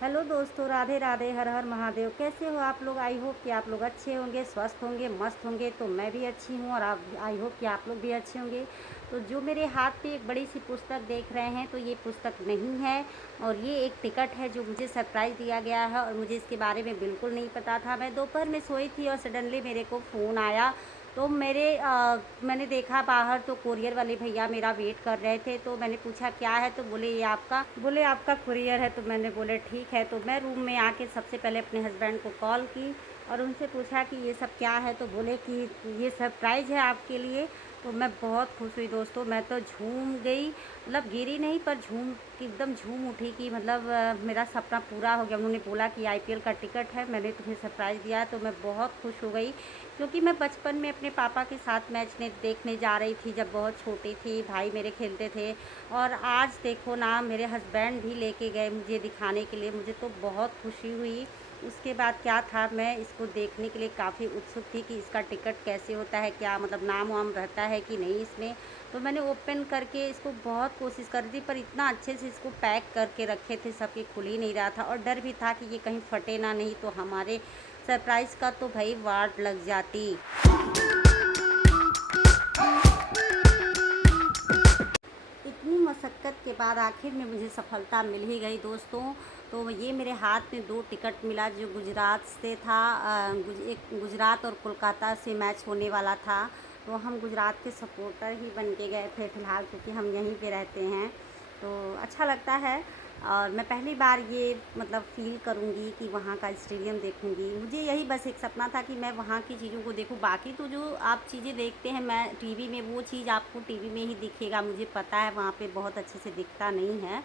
Hello दोस्तों, राधे राधे, हर हर महादेव। कैसे हो आप लोग? आई होप कि आप लोग अच्छे होंगे, स्वस्थ होंगे, मस्त होंगे। तो मैं भी अच्छी हूँ और आप आई होप कि आप लोग भी अच्छे होंगे। तो जो मेरे हाथ पे एक बड़ी सी पुस्तक देख रहे हैं, तो ये पुस्तक नहीं है और ये एक टिकट है जो मुझे सरप्राइज़ दिया गया है और मुझे इसके बारे में बिल्कुल नहीं पता था। मैं दोपहर में सोई थी और सडनली मेरे को फ़ोन आया। तो मैंने देखा बाहर, तो कोरियर वाले भैया मेरा वेट कर रहे थे। तो मैंने पूछा क्या है, तो बोले आपका कुरियर है। तो मैंने बोले ठीक है। तो मैं रूम में आके सबसे पहले अपने हस्बैंड को कॉल की और उनसे पूछा कि ये सब क्या है। तो बोले कि ये सरप्राइज़ है आपके लिए। तो मैं बहुत खुश हुई दोस्तों, मैं तो झूम गई। मतलब गिरी नहीं, पर एकदम झूम उठी कि मतलब मेरा सपना पूरा हो गया। उन्होंने बोला कि आईपीएल का टिकट है, मैंने तुम्हें सरप्राइज़ दिया। तो मैं बहुत खुश हो गई, क्योंकि मैं बचपन में अपने पापा के साथ मैच ने देखने जा रही थी जब बहुत छोटी थी। भाई मेरे खेलते थे और आज देखो ना, मेरे हस्बैंड भी लेके गए मुझे दिखाने के लिए। मुझे तो बहुत खुशी हुई। उसके बाद क्या था, मैं इसको देखने के लिए काफ़ी उत्सुक थी कि इसका टिकट कैसे होता है, क्या मतलब नाम वाम रहता है कि नहीं इसमें। तो मैंने ओपन करके इसको बहुत कोशिश कर रही थी, पर इतना अच्छे से इसको पैक करके रखे थे सबके, खुल ही नहीं रहा था और डर भी था कि ये कहीं फटे ना, नहीं तो हमारे सरप्राइज़ का तो भाई वाट लग जाती। इतनी मशक्क़त के बाद आखिर में मुझे सफलता मिल ही गई दोस्तों। तो ये मेरे हाथ में 2 टिकट मिला जो गुजरात से था। एक गुजरात और कोलकाता से मैच होने वाला था। तो हम गुजरात के सपोर्टर ही बन के गए थे फ़िलहाल, क्योंकि हम यहीं पे रहते हैं। तो अच्छा लगता है और मैं पहली बार ये मतलब फ़ील करूँगी कि वहाँ का स्टेडियम देखूँगी। मुझे यही बस एक सपना था कि मैं वहाँ की चीज़ों को देखूँ। बाकी तो जो आप चीज़ें देखते हैं मैं टीवी में, वो चीज़ आपको टीवी में ही दिखेगा। मुझे पता है वहाँ पे बहुत अच्छे से दिखता नहीं है,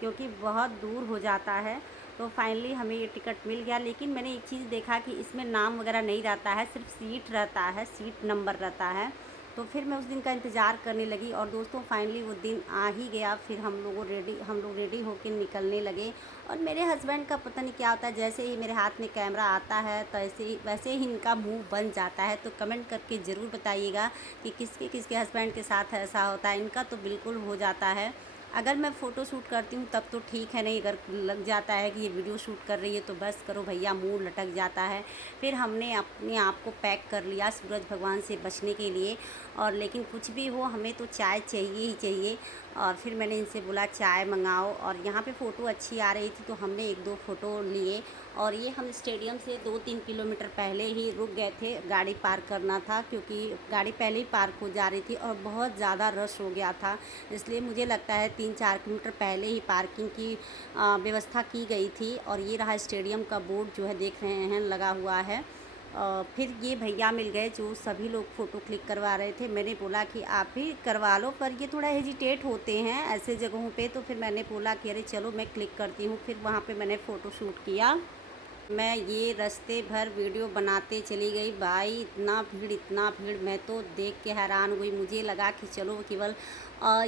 क्योंकि बहुत दूर हो जाता है। तो फाइनली हमें ये टिकट मिल गया। लेकिन मैंने एक चीज़ देखा कि इसमें नाम वगैरह नहीं रहता है, सिर्फ सीट रहता है, सीट नंबर रहता है। तो फिर मैं उस दिन का इंतज़ार करने लगी और दोस्तों फाइनली वो दिन आ ही गया। फिर हम लोग रेडी होकर निकलने लगे और मेरे हस्बैंड का पता नहीं क्या होता है, जैसे ही मेरे हाथ में कैमरा आता है तो वैसे ही इनका मुंह बन जाता है। तो कमेंट करके ज़रूर बताइएगा कि किसके किसके हस्बैंड के साथ ऐसा होता है। इनका तो बिल्कुल हो जाता है। अगर मैं फ़ोटो शूट करती हूँ तब तो ठीक है, नहीं अगर लग जाता है कि ये वीडियो शूट कर रही है तो बस करो भैया, मुंह लटक जाता है। फिर हमने अपने आप को पैक कर लिया सूरज भगवान से बचने के लिए। और लेकिन कुछ भी हो, हमें तो चाय चाहिए ही चाहिए। और फिर मैंने इनसे बोला चाय मंगाओ, और यहाँ पे फ़ोटो अच्छी आ रही थी तो हमने 1-2 फ़ोटो लिए। और ये हम स्टेडियम से 2-3 किलोमीटर पहले ही रुक गए थे, गाड़ी पार्क करना था, क्योंकि गाड़ी पहले ही पार्क हो जा रही थी और बहुत ज़्यादा रश हो गया था। इसलिए मुझे लगता है 3-4 किलोमीटर पहले ही पार्किंग की व्यवस्था की गई थी। और ये रहा स्टेडियम का बोर्ड जो है, देख रहे हैं लगा हुआ है। फिर ये भैया मिल गए जो सभी लोग फ़ोटो क्लिक करवा रहे थे। मैंने बोला कि आप भी करवा लो, पर ये थोड़ा हेजिटेट होते हैं ऐसे जगहों पे। तो फिर मैंने बोला कि अरे चलो मैं क्लिक करती हूँ। फिर वहाँ पे मैंने फ़ोटो शूट किया। मैं ये रास्ते भर वीडियो बनाते चली गई। भाई इतना भीड़, मैं तो देख के हैरान हुई। मुझे लगा कि चलो केवल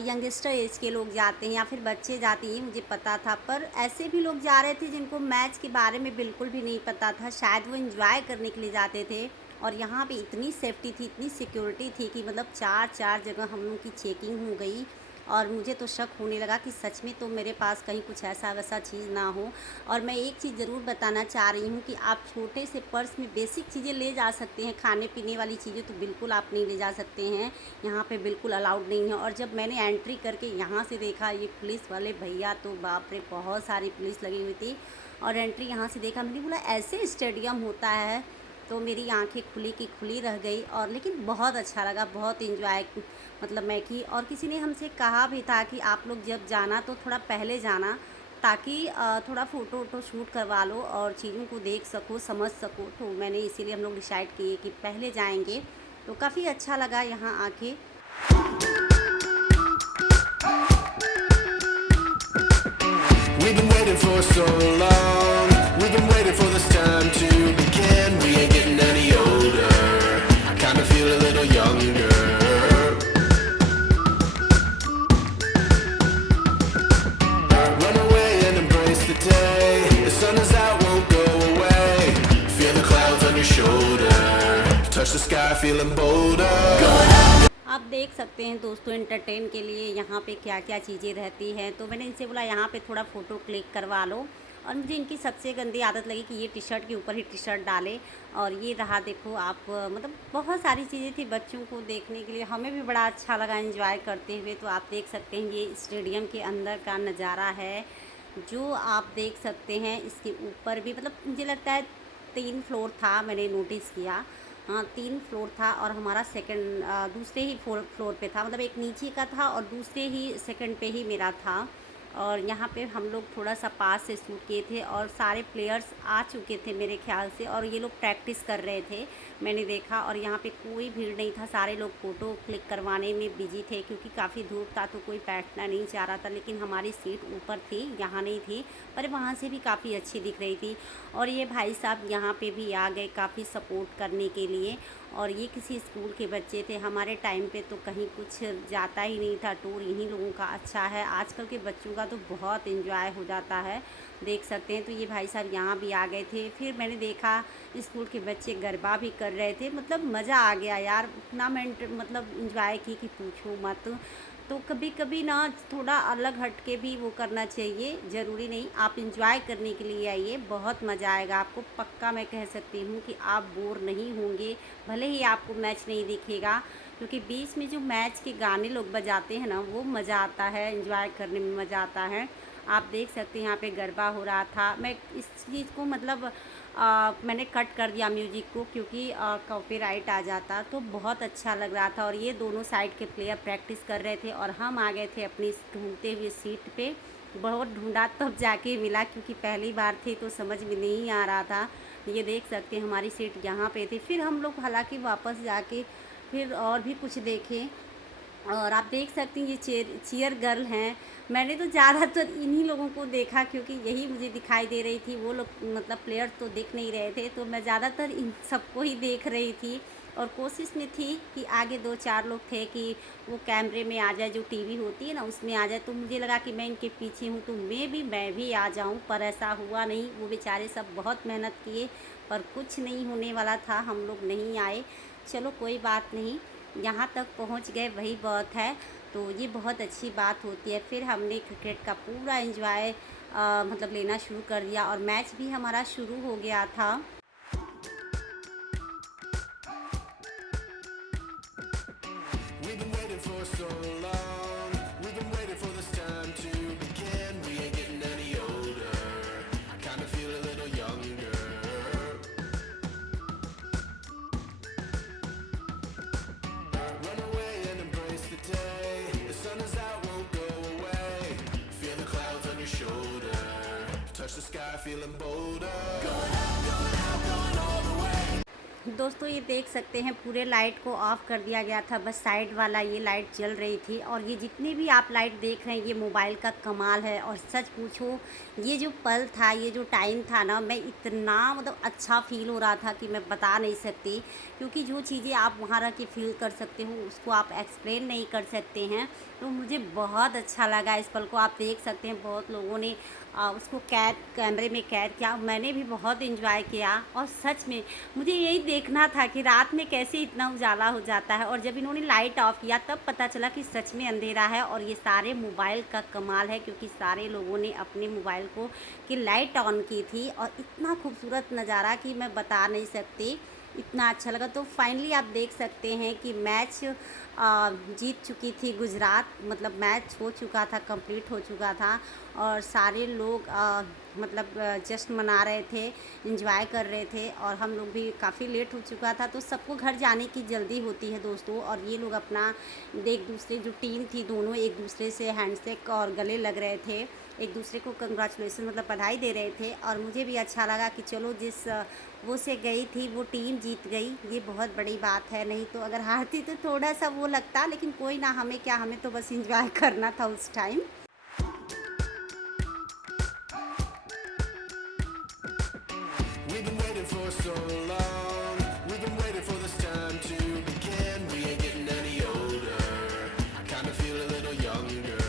यंगस्टर एज के लोग जाते हैं या फिर बच्चे जाते हैं, मुझे पता था। पर ऐसे भी लोग जा रहे थे जिनको मैच के बारे में बिल्कुल भी नहीं पता था, शायद वो एंजॉय करने के लिए जाते थे। और यहाँ पे इतनी सेफ्टी थी, इतनी सिक्योरिटी थी कि मतलब 4-4 जगह हम लोग की चेकिंग हो गई। और मुझे तो शक होने लगा कि सच में तो मेरे पास कहीं कुछ ऐसा वैसा चीज़ ना हो। और मैं एक चीज़ ज़रूर बताना चाह रही हूँ कि आप छोटे से पर्स में बेसिक चीज़ें ले जा सकते हैं, खाने पीने वाली चीज़ें तो बिल्कुल आप नहीं ले जा सकते हैं, यहाँ पे बिल्कुल अलाउड नहीं है। और जब मैंने एंट्री करके यहाँ से देखा, ये पुलिस वाले भैया तो बाप रे, बहुत सारी पुलिस लगी हुई थी। और एंट्री यहाँ से देखा, मैंने बोला ऐसे स्टेडियम होता है। तो मेरी आंखें खुली की खुली रह गई। और लेकिन बहुत अच्छा लगा, बहुत इन्जॉय मतलब मैं की। और किसी ने हमसे कहा भी था कि आप लोग जब जाना तो थोड़ा पहले जाना, ताकि थोड़ा फ़ोटो वोटो शूट करवा लो और चीज़ों को देख सको, समझ सको। तो मैंने इसीलिए हम लोग डिसाइड किए कि पहले जाएंगे। तो काफ़ी अच्छा लगा यहाँ आके। We've been waiting for so long. We've been waiting for this time to begin. We ain't getting any older. I kinda feel a little younger. Run away and embrace the day. The sun is out, won't go away. Feel the clouds on your shoulder. Touch the sky, feeling bolder. आप देख सकते हैं दोस्तों, entertain के लिए यहाँ पे क्या क्या चीज़ें रहती हैं। तो मैंने इनसे बोला यहाँ पे थोड़ा फ़ोटो क्लिक करवा लो। और मुझे इनकी सबसे गंदी आदत लगी कि ये टी शर्ट के ऊपर ही टी शर्ट डाले। और ये रहा देखो आप, मतलब बहुत सारी चीज़ें थी बच्चों को देखने के लिए, हमें भी बड़ा अच्छा लगा एंजॉय करते हुए। तो आप देख सकते हैं ये स्टेडियम के अंदर का नज़ारा है जो आप देख सकते हैं। इसके ऊपर भी मतलब मुझे लगता है 3 फ्लोर था, मैंने नोटिस किया। हाँ, 3 फ्लोर था और हमारा सेकंड दूसरे ही फ्लोर पे था, मतलब एक नीचे का था और दूसरे ही सेकंड पे ही मेरा था। और यहाँ पे हम लोग थोड़ा सा पास से शूट किए थे और सारे प्लेयर्स आ चुके थे मेरे ख्याल से, और ये लोग प्रैक्टिस कर रहे थे, मैंने देखा। और यहाँ पे कोई भीड़ नहीं था, सारे लोग फ़ोटो क्लिक करवाने में बिजी थे क्योंकि काफ़ी धूप था तो कोई बैठना नहीं चाह रहा था। लेकिन हमारी सीट ऊपर थी, यहाँ नहीं थी, पर वहाँ से भी काफ़ी अच्छी दिख रही थी। और ये भाई साहब यहाँ पे भी आ गए काफ़ी सपोर्ट करने के लिए। और ये किसी स्कूल के बच्चे थे, हमारे टाइम पे तो कहीं कुछ जाता ही नहीं था टूर, इन्हीं लोगों का अच्छा है। आजकल के बच्चों का तो बहुत एंजॉय हो जाता है, देख सकते हैं। तो ये भाई साहब यहाँ भी आ गए थे। फिर मैंने देखा स्कूल के बच्चे गरबा भी कर रहे थे, मतलब मज़ा आ गया यार, इतना मैं मतलब एंजॉय की कि पूछो मत। तो कभी कभी ना थोड़ा अलग हट के भी वो करना चाहिए, ज़रूरी नहीं आप इंजॉय करने के लिए आइए, बहुत मज़ा आएगा आपको, पक्का मैं कह सकती हूँ कि आप बोर नहीं होंगे। भले ही आपको मैच नहीं दिखेगा, क्योंकि बीच में जो मैच के गाने लोग बजाते हैं ना, वो मज़ा आता है, एंजॉय करने में मज़ा आता है। आप देख सकते हैं यहाँ पे गरबा हो रहा था। मैं इस चीज़ को मतलब मैंने कट कर दिया म्यूजिक को, क्योंकि कॉपीराइट आ जाता। तो बहुत अच्छा लग रहा था। और ये दोनों साइड के प्लेयर प्रैक्टिस कर रहे थे और हम आ गए थे अपनी ढूंढते हुए सीट पे। बहुत ढूंढा तब जाके मिला, क्योंकि पहली बार थी तो समझ में नहीं आ रहा था। ये देख सकते हैं हमारी सीट यहाँ पे थी। फिर हम लोग हालांकि वापस जाके फिर और भी कुछ देखें। और आप देख सकती हैं ये चीयर गर्ल हैं। मैंने तो ज़्यादातर इन्हीं लोगों को देखा, क्योंकि यही मुझे दिखाई दे रही थी। वो लोग मतलब प्लेयर तो दिख नहीं रहे थे, तो मैं ज़्यादातर इन सबको ही देख रही थी। और कोशिश में थी कि आगे 2-4 लोग थे कि वो कैमरे में आ जाए, जो टीवी होती है ना उसमें आ जाए। तो मुझे लगा कि मैं इनके पीछे हूँ तो मैं भी आ जाऊँ, पर ऐसा हुआ नहीं। वो बेचारे सब बहुत मेहनत किए, पर कुछ नहीं होने वाला था, हम लोग नहीं आए। चलो कोई बात नहीं, यहाँ तक पहुँच गए वही बहुत है। तो ये बहुत अच्छी बात होती है। फिर हमने क्रिकेट का पूरा एंजॉय मतलब लेना शुरू कर दिया और मैच भी हमारा शुरू हो गया था। We've been waiting for so long. We've been waiting for this time to begin. We ain't getting any older. I kinda feel a little younger. Run away and embrace the day. The sun is out, won't go away. Feel the clouds on your shoulder. Touch the sky, feeling bolder. Going out, going all the way. दोस्तों ये देख सकते हैं पूरे light को of कर दिया गया था, बस साइड वाला ये लाइट जल रही थी। और ये जितनी भी आप लाइट देख रहे हैं ये मोबाइल का कमाल है। और सच पूछो, ये जो पल था, ये जो टाइम था ना, मैं इतना मतलब अच्छा फ़ील हो रहा था कि मैं बता नहीं सकती। क्योंकि जो चीज़ें आप वहाँ रह के फ़ील कर सकते हो उसको आप एक्सप्लेन नहीं कर सकते हैं। तो मुझे बहुत अच्छा लगा इस पल को। आप देख सकते हैं बहुत लोगों ने उसको कैमरे में कैद किया, मैंने भी बहुत एंजॉय किया। और सच में मुझे यही देखना था कि रात में कैसे इतना उजाला हो जाता है। और जब इन्होंने लाइट ऑफ़ किया तब पता चला कि सच में अंधेरा है। और ये सारे मोबाइल का कमाल है, क्योंकि सारे लोगों ने अपने मोबाइल को की लाइट ऑन की थी। और इतना खूबसूरत नज़ारा कि मैं बता नहीं सकती, इतना अच्छा लगा। तो फाइनली आप देख सकते हैं कि मैच जीत चुकी थी गुजरात, मतलब मैच हो चुका था, कंप्लीट हो चुका था। और सारे लोग मतलब जश्न मना रहे थे, एंजॉय कर रहे थे। और हम लोग भी, काफ़ी लेट हो चुका था तो सबको घर जाने की जल्दी होती है दोस्तों। और ये लोग अपना एक दूसरे, जो टीम थी दोनों, एक दूसरे से हैंडशेक और गले लग रहे थे, एक दूसरे को कंग्रेचुलेसन मतलब बधाई दे रहे थे। और मुझे भी अच्छा लगा कि चलो जिस वो से गई थी वो टीम जीत गई, ये बहुत बड़ी बात है। नहीं तो अगर हारती तो थोड़ा सा वो लगता, लेकिन कोई ना, हमें क्या, हमें तो बस एंजॉय करना था उस time. We've been waiting for so long. We've been waiting for this time to begin. We ain't getting any older. I kinda feel a little younger.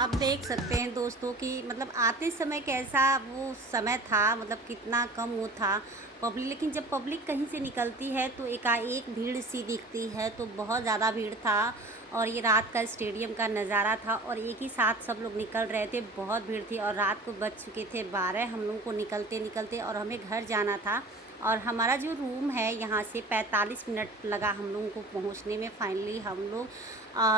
अब देख देख सकते हैं दोस्तों कि मतलब आते समय कैसा वो समय था, मतलब कितना कम वो था पब्लिक, लेकिन जब पब्लिक कहीं से निकलती है तो एकाएक भीड़ सी दिखती है, तो बहुत ज़्यादा भीड़ था। और ये रात का स्टेडियम का नज़ारा था और एक ही साथ सब लोग निकल रहे थे, बहुत भीड़ थी और रात को बज चुके थे 12 हम लोगों को निकलते निकलते, और हमें घर जाना था। और हमारा जो रूम है यहाँ से 45 मिनट लगा हम लोगों को पहुँचने में। फाइनली हम लोग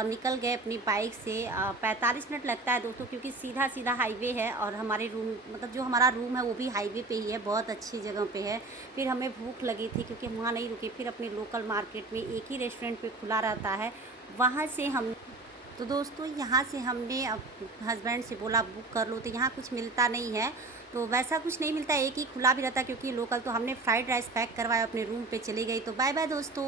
निकल गए अपनी बाइक से। 45 मिनट लगता है दोस्तों, क्योंकि सीधा सीधा हाईवे है और हमारे रूम, मतलब जो हमारा रूम है वो भी हाईवे पे ही है, बहुत अच्छी जगह पे है। फिर हमें भूख लगी थी क्योंकि हम वहाँ नहीं रुके, फिर अपने लोकल मार्केट में एक ही रेस्टोरेंट पे खुला रहता है, वहाँ से हम, तो दोस्तों यहाँ से हमने हस्बैंड से बोला बुक कर लो, तो यहाँ कुछ मिलता नहीं है, तो वैसा कुछ नहीं मिलता, एक ही खुला भी रहता क्योंकि लोकल। तो हमने फ्राइड राइस पैक करवाया, अपने रूम पे चली गई। तो बाय बाय दोस्तों।